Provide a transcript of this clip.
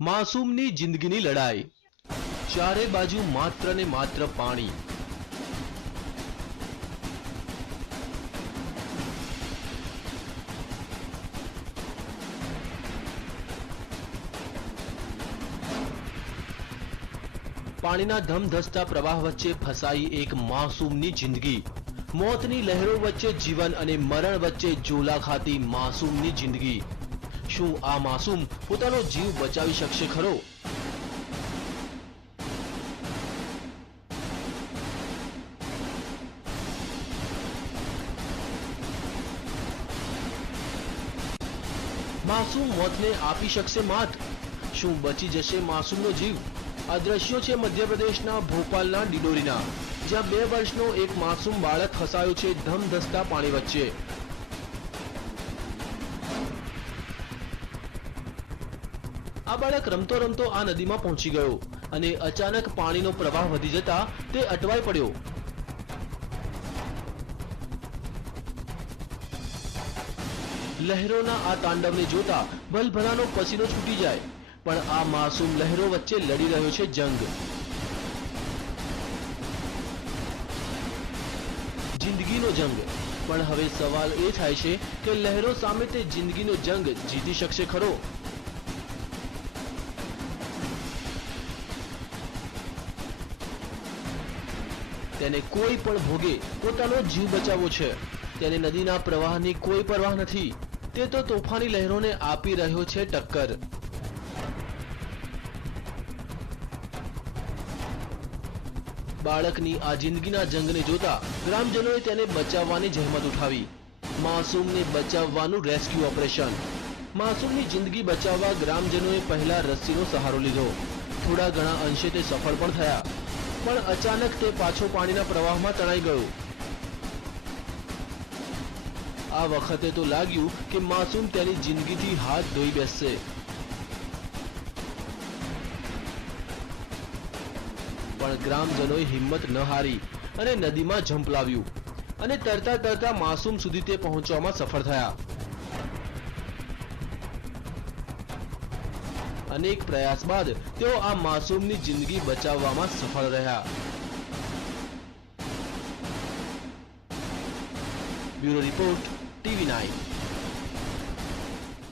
માસૂમની જિંદગીની લડાઈ, ચારે બાજુ માત્ર ને માત્ર પાણી। પાણીના ધમધસતા પ્રવાહ વચ્ચે ફસાઈ એક માસૂમની જિંદગી। મોતની લહેરો વચ્ચે જીવન અને મરણ વચ્ચે ઝોલા ખાતી માસૂમની જિંદગી। શું આ માસૂમ પોતાનો જીવ બચાવી શકશે ખરો? માસૂમ મોતને આપી શકશે માત? શું બચી જશે માસૂમનો જીવ? આ દ્રશ્યો છે મધ્યપ્રદેશના ભોપાલના ડિડોરીના, જ્યાં 2 વર્ષનો એક માસૂમ બાળક ફસાયો છે ધમધસતા પાણી વચ્ચે। આ બાળક રમતો રમતો આ નદીમાં પહોંચી ગયો અને અચાનક પાણીનો પ્રવાહ વધી જતા તે અટવાઈ પડ્યો। લહેરોના આ તાંડવને જોતા ભલભલાનો પસીનો છૂટી જાય, પણ આ માસૂમ લહેરો વચ્ચે લડી રહ્યો છે જંગ। જિંદગીનો જંગ। પણ હવે સવાલ એ થાય છે કે લહેરો સામે તે જિંદગીનો જંગ જીતી શકશે ખરો? તેને કોઈ પણ ભોગે પોતાનો જીવ બચાવવો છે। તેને નદીના પ્રવાહની કોઈ પરવાહ નથી। તે તો તોફાની લહેરોને આપી રહ્યો છે ટક્કર। બાળકની આ જિંદગીના જંગને જોતા ગ્રામજનોએ તેને બચાવવાની જહેમત ઉઠાવી। માસૂમને બચાવવાનું રેસ્ક્યુ ઓપરેશન। માસૂમની જિંદગી બચાવવા ગ્રામજનોએ પહેલા રસ્સીનો સહારો લીધો। થોડા ઘણા અંશે તે સફળ પણ થયા, પણ અચાનક તે પાછો પાણીના પ્રવાહમાં તણાઈ ગયો। આ વખતે તો લાગ્યું કે માસૂમ તેની જિંદગીથી હાથ ધોઈ બેસશે, પણ ગ્રામજનોએ હિંમત ન હારી અને નદીમાં ઝંપલાવ્યું અને તરતા તરતા માસૂમ સુધી તે પહોંચવામાં સફળ થયા। અનેક પ્રયાસ બાદ તેઓ આ માસૂમની જિંદગી બચાવવામાં સફળ રહ્યા। Bureau report, TV9।